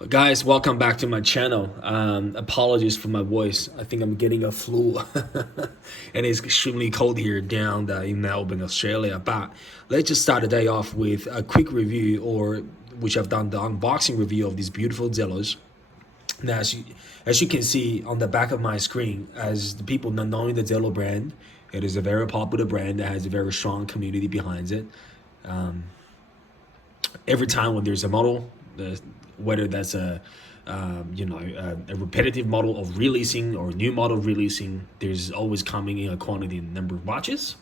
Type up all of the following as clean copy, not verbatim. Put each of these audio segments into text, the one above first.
Guys, welcome back to my channel. Apologies for my voice. I think I'm getting a flu and it's extremely cold here down in Melbourne, Australia. But let's just start the day off with a quick review, or which I've done the unboxing review of these beautiful Zelos. Now, as you can see on the back of my screen, as the people not knowing the Zelo brand, it is a very popular brand that has a very strong community behind it. Every time when there's a model, whether that's a repetitive model of releasing or a new model releasing, there's always coming in a quantity and number of watches.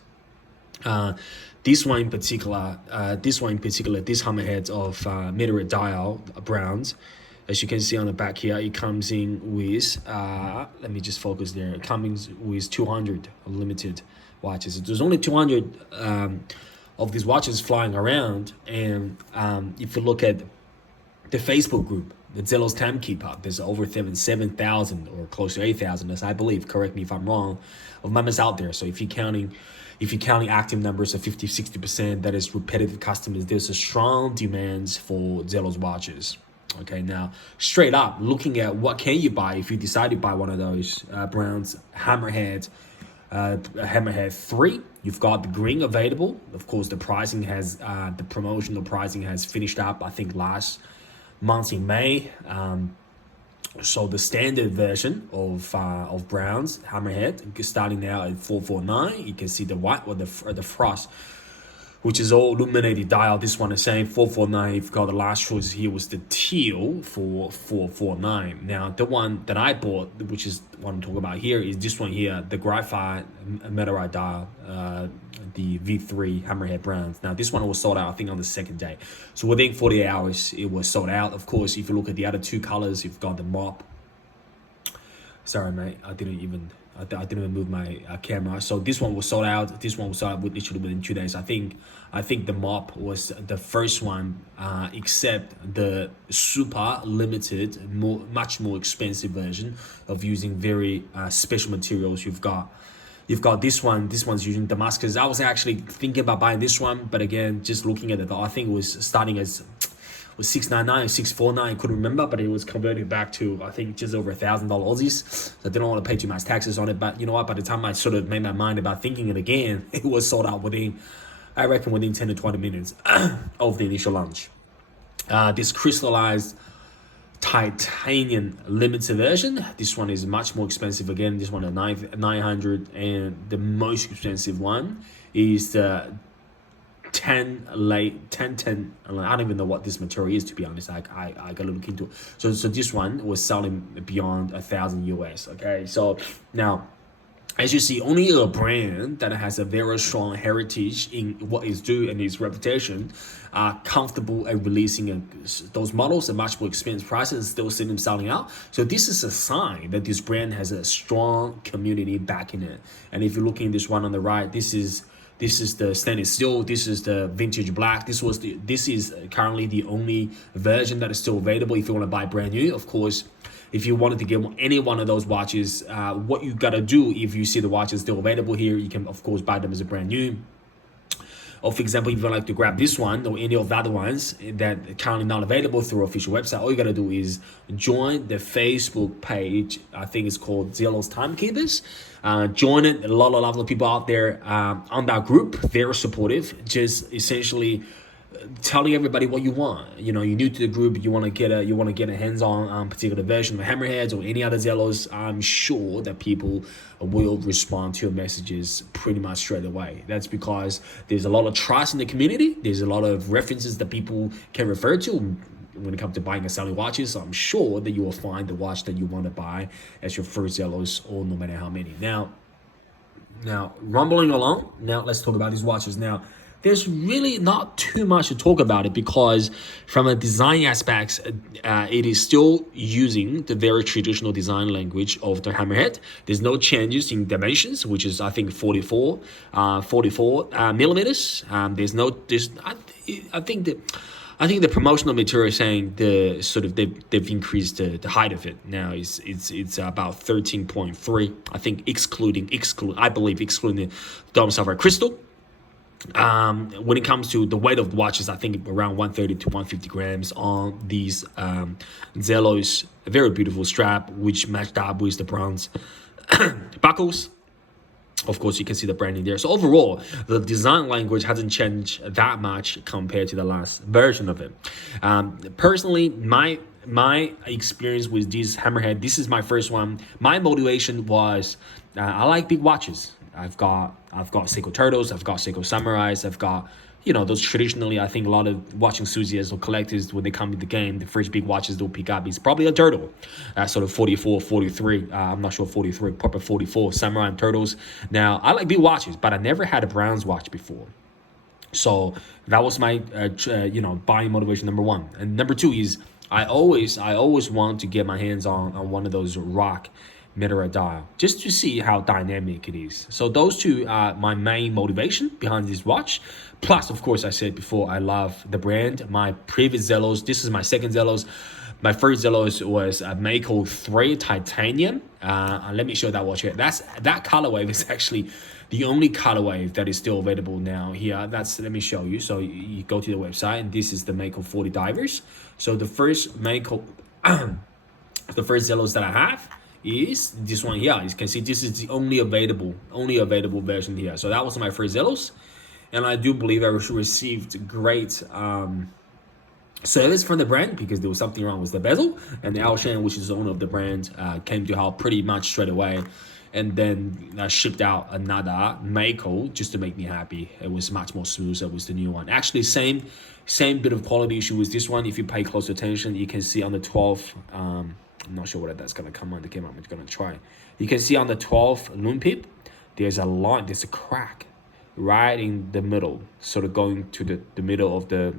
This one in particular, this Hammerheads of Meteorite dial browns. As you can see on the back here, it comes in with, let me just focus there. It comes with 200 limited watches. There's only 200 of these watches flying around, and if you look at the Facebook group, the Zelos Timekeeper, there's over 7,000 or close to 8,000, as I believe, correct me if I'm wrong, of members out there. So if you're counting active numbers of 50-60%, that is repetitive customers, there's a strong demand for Zelos watches. Okay, now straight up looking at what can you buy if you decide to buy one of those Browns Hammerhead. Hammerhead 3, you've got the green available. Of course, the pricing has the promotional pricing has finished up, I think, last month in May. So the standard version of Browns Hammerhead starting now at 449. You can see the white or the frost, which is all illuminated dial. This one is saying 449. You've got the last choice here was the teal for 449. Now, the one that I bought, which is what I'm talking about here, is this one here, the graphite Meteorite dial, the V3 Hammerhead Browns. Now, this one was sold out, I think, on the second day. So within 48 hours, it was sold out. Of course, if you look at the other two colors, you've got the mop. Sorry, mate, I didn't even move my camera. So this one was sold out. This one was sold out literally within 2 days. I think the mop was the first one, except the super limited, much more expensive version of using very special materials. You've got this one. This one's using Damascus. I was actually thinking about buying this one, but again, just looking at it, I think it was starting as was 699 or 649, couldn't remember, but it was converted back to, I think, just over $1,000 Aussies. So I didn't want to pay too much taxes on it. But you know what, by the time I sort of made my mind about thinking it again, it was sold out within 10 to 20 minutes of the initial launch. This crystallized titanium limited version, this one is much more expensive. Again, this one at 900, and the most expensive one is the 10. I don't even know what this material is, to be honest. I gotta look into it. So this one was selling beyond 1,000 US. Okay, so now, as you see, only a brand that has a very strong heritage in what it's doing and its reputation are comfortable at releasing those models at much more expensive prices and still seeing them selling out. So this is a sign that this brand has a strong community backing it. And if you're looking at this one on the right, this is the stainless steel. This is the vintage black. This is currently the only version that is still available if you want to buy brand new. Of course, if you wanted to get any one of those watches, what you gotta do, if you see the watch is still available here, you can of course buy them as a brand new. Or for example, if you like to grab this one or any of the other ones that are currently not available through official website, all you gotta do is join the Facebook page. I think it's called Zelos Timekeepers. Join it. A lot of people out there on that group, very supportive. Just essentially telling everybody what you want. You know, you're new to the group, you want to get a hands-on particular version of Hammerheads or any other Zelos. I'm sure that people will respond to your messages pretty much straight away. That's because there's a lot of trust in the community. There's a lot of references that people can refer to when it comes to buying and selling watches. So I'm sure that you will find the watch that you want to buy as your first Zelos, or no matter how many. Now rumbling along, now let's talk about these watches. Now, there's really not too much to talk about it, because from a design aspects, it is still using the very traditional design language of the Hammerhead. There's no changes in dimensions, which is I think 44 millimeters. I think the promotional material is saying they've increased the height of it. Now it's about 13.3. I think excluding the dome sapphire crystal. When it comes to the weight of the watches, I think around 130 to 150 grams on these Zelos, a very beautiful strap, which matched up with the bronze buckles. Of course, you can see the branding there. So overall, the design language hasn't changed that much compared to the last version of it. Personally, my experience with this Hammerhead, this is my first one. My motivation was I like big watches. I've got Seiko Turtles, I've got Seiko Samurais, I've got, you know, those traditionally, I think a lot of watch enthusiasts or collectors, when they come in the game, the first big watches they'll pick up is probably a Turtle. Sort of 44, 43, I'm not sure 43, proper 44, Samurai and Turtles. Now, I like big watches, but I never had a bronze watch before. So that was my, buying motivation number one. And number two is I always want to get my hands on one of those rock Meteorite dial, just to see how dynamic it is. So those two are my main motivation behind this watch. Plus, of course, I said before, I love the brand. My previous Zelos, this is my second Zelos. My first Zelos was a Mako 3 titanium. Let me show that watch here. That colorway is actually the only colorway that is still available now here. Let me show you. So you go to the website, and this is the Mako 40 divers. So the first Mako, the first Zelos that I have is this one here. You can see this is the only available version here. So that was my first Zelos, and I do believe I received great service from the brand, because there was something wrong with the bezel, and the Alshan, which is the owner of the brand, came to help pretty much straight away, and then shipped out another Mako just to make me happy. It was much more smoother with the new one. Actually, same bit of quality issue with this one. If you pay close attention, you can see on the 12th, I'm not sure whether that's going to come on the camera. I'm going to try. You can see on the 12th loom pip, there's a crack right in the middle, sort of going to the middle of the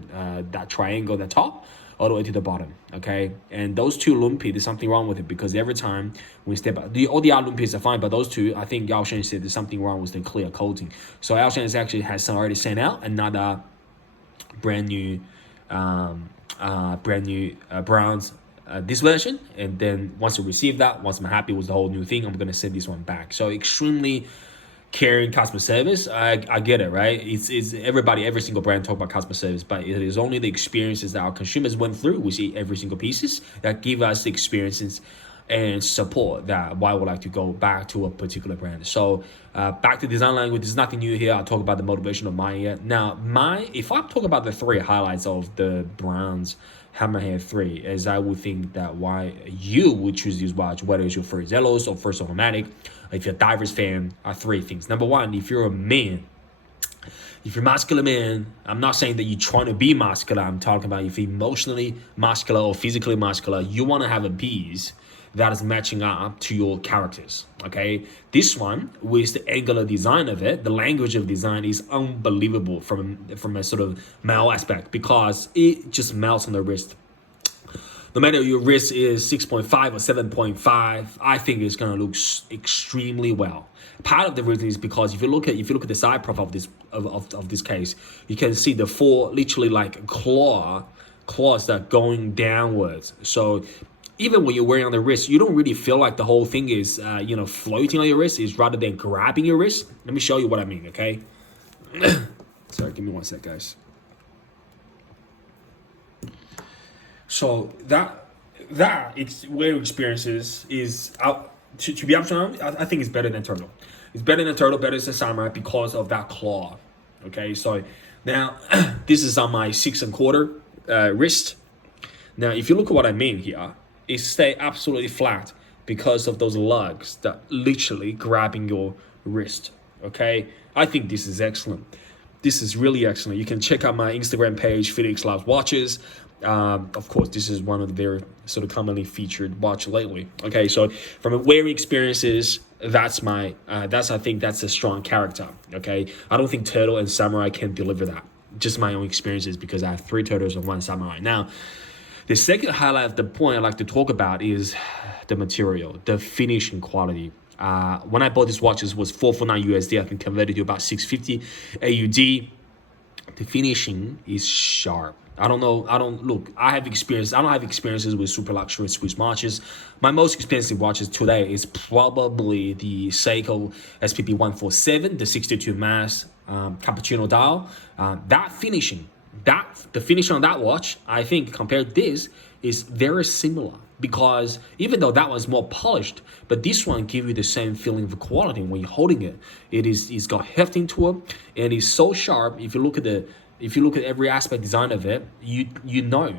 that triangle, the top, all the way to the bottom, okay? And those two loom pip, there's something wrong with it, because every time we step up, all the other loom pips are fine, but those two, I think Yao Shen said there's something wrong with the clear coating. So Yao Shen has already sent out another brand new bronze this version, and then once I receive that, once I'm happy with the whole new thing, I'm gonna send this one back. So extremely caring customer service. I get it, right? It's every single brand talk about customer service, but it is only the experiences that our consumers went through, we see every single pieces, that give us the experiences and support that why I would like to go back to a particular brand. So back to design language, there's nothing new here. I'll talk about the motivation of mine yet. Now, if I talk about the three highlights of the bronze Hammerhead 3, as I would think that why you would choose this watch, whether it's your first Zelos or first automatic, if you're a divers fan, are three things. Number one, if you're a man, if you're a muscular man, I'm not saying that you're trying to be muscular. I'm talking about if you're emotionally muscular or physically muscular, you want to have a piece that is matching up to your characters, okay? This one, with the angular design of it, the language of design is unbelievable from a sort of male aspect, because it just melts on the wrist. No matter your wrist is 6.5 or 7.5, I think it's gonna look extremely well. Part of the reason is because if you look at the side profile of this case, you can see the four literally like claws that are going downwards. So even when you're wearing on the wrist, you don't really feel like the whole thing is, floating on your wrist. Is rather than grabbing your wrist. Let me show you what I mean, okay? Sorry, give me one sec, guys. So that wearing experiences is to be honest, I think it's better than Turtle. It's better than Turtle, better than Samurai because of that claw. Okay, so now this is on my 6 1/4 wrist. Now, if you look at what I mean here, it stay absolutely flat because of those lugs that literally grabbing your wrist. Okay, I think this is excellent. This is really excellent. You can check out my Instagram page, Felix Loves Watches. Of course, this is one of the very sort of commonly featured watch lately. Okay, so from a wearing experiences, I think that's a strong character. Okay, I don't think Turtle and Samurai can deliver that. Just my own experiences, because I have 3 Turtles and 1 Samurai. Now, the second highlight of the point I'd like to talk about is the material, the finishing quality. When I bought this watch, it was $449 USD. I can convert it to about 650 AUD. The finishing is sharp. I don't have experiences with super luxury Swiss watches. My most expensive watches today is probably the Seiko SPP 147, the 62 mass. cappuccino dial. The finishing on that watch, I think compared to this is very similar, because even though that one's more polished, but this one gives you the same feeling of quality when you're holding it. It's got hefting to it, and it's so sharp. If you look at every aspect design of it, you know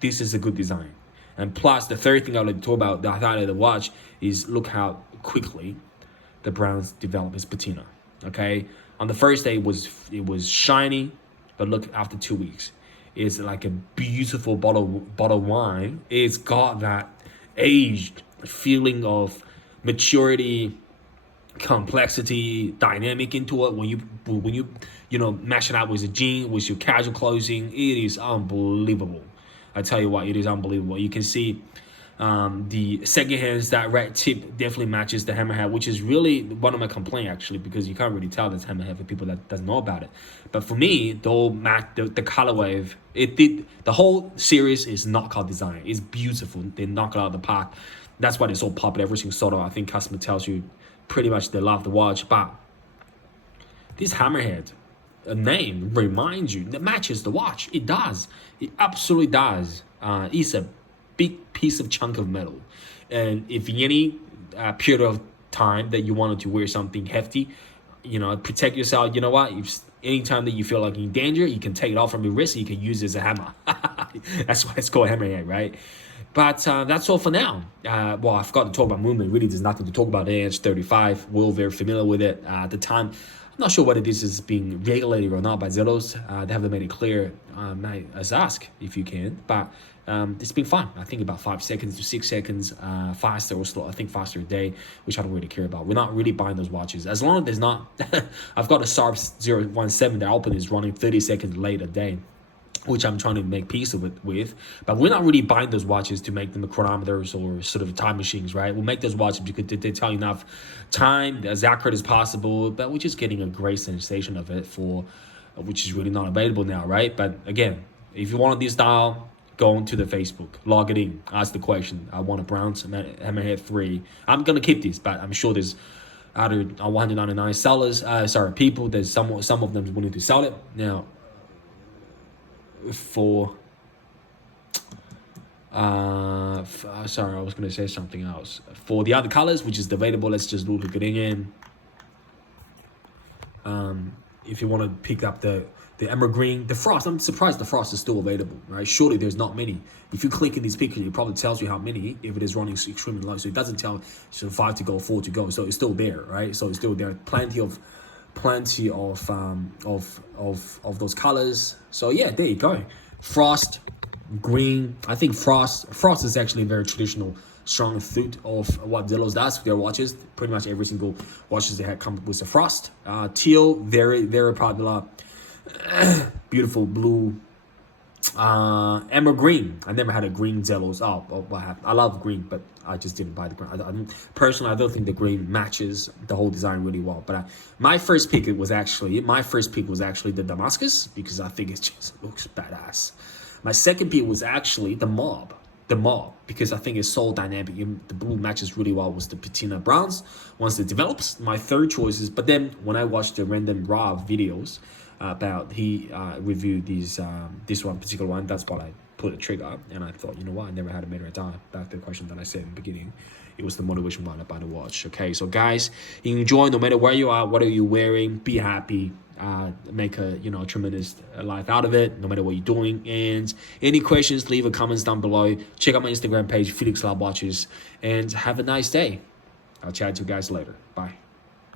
this is a good design. And plus, the third thing I would like to talk about the highlight of the watch is look how quickly the Browns develop its patina. Okay, on the first day it was shiny, but look, after 2 weeks, it's like a beautiful bottle of wine. It's got that aged feeling of maturity, complexity, dynamic into it. When you mash it out with a jean, with your casual clothing, it is unbelievable. I tell you what, it is unbelievable. You can see the second hands, that red tip definitely matches the Hammerhead, which is really one of my complaints, actually, because you can't really tell this Hammerhead for people that doesn't know about it. But for me, the color wave, the whole series is knockout design. It's beautiful. They knock it out of the park. That's why they're so popular. Every single sort of, I think customer tells you pretty much they love the watch. But this Hammerhead, a name reminds you, that matches the watch. It does. It absolutely does. It's a big piece of chunk of metal. And if in any period of time that you wanted to wear something hefty, protect yourself, you know what? Anytime that you feel like you're in danger, you can take it off from your wrist. You can use it as a hammer. That's why it's called Hammerhead, right? But that's all for now. Well, I forgot to talk about movement. Really, there's nothing to talk about. AH35, we're very familiar with it. At the time, I'm not sure whether this is being regulated or not by Zelos. They haven't made it clear. Let's ask if you can. But it's been fun. I think about 5 seconds to 6 seconds faster or slow. I think faster a day, which I don't really care about. We're not really buying those watches. As long as there's not... I've got a Sharp 017 that Alpine is running 30 seconds late a day, which I'm trying to make peace with. But we're not really buying those watches to make them chronometers or sort of time machines, right? We'll make those watches because they tell you enough time, as accurate as possible, but we're just getting a great sensation of it, which is really not available now, right? But again, if you want this dial, go into the Facebook, log it in, ask the question. I want a Browns Hammerhead 3. I'm going to keep this, but I'm sure there's other 199 sellers, people, there's some of them willing to sell it. Now, sorry, I was going to say something else. For the other colors, which is available, let's just look it in. If you want to pick up the emerald green, the frost, I'm surprised the frost is still available, right? Surely there's not many. If you click in these pictures, it probably tells you how many, if it is running extremely low. So it doesn't tell 5 to go, 4 to go. So it's still there, right? So it's still there. Plenty of those colors. So yeah, there you go. Frost, green. I think frost is actually a very traditional strong suit of what Zelos does with their watches. Pretty much every single watches they had come with a frost. Teal, very, very popular. Beautiful blue. Emerald green. I never had a green Zelos. I love green, but I just didn't buy the green. Personally, I don't think the green matches the whole design really well. But my first pick was actually the Damascus, because I think it just looks badass. My second pick was actually the mob, because I think it's so dynamic. The blue matches really well with the patina browns once it develops. My third choice is, but then when I watched the random Rob videos about, he reviewed this one particular one, that's what I put a trigger up, and I thought, you know what, I never had a Meteorite dial. Back to the question that I said in the beginning, it was the motivation behind the watch. Okay, so guys, enjoy no matter where you are, what are you wearing, be happy, make a tremendous life out of it, no matter what you're doing. And any questions, leave a comments down below. Check out my Instagram page, Felix Lab Watches, and have a nice day. I'll chat to you guys later. Bye.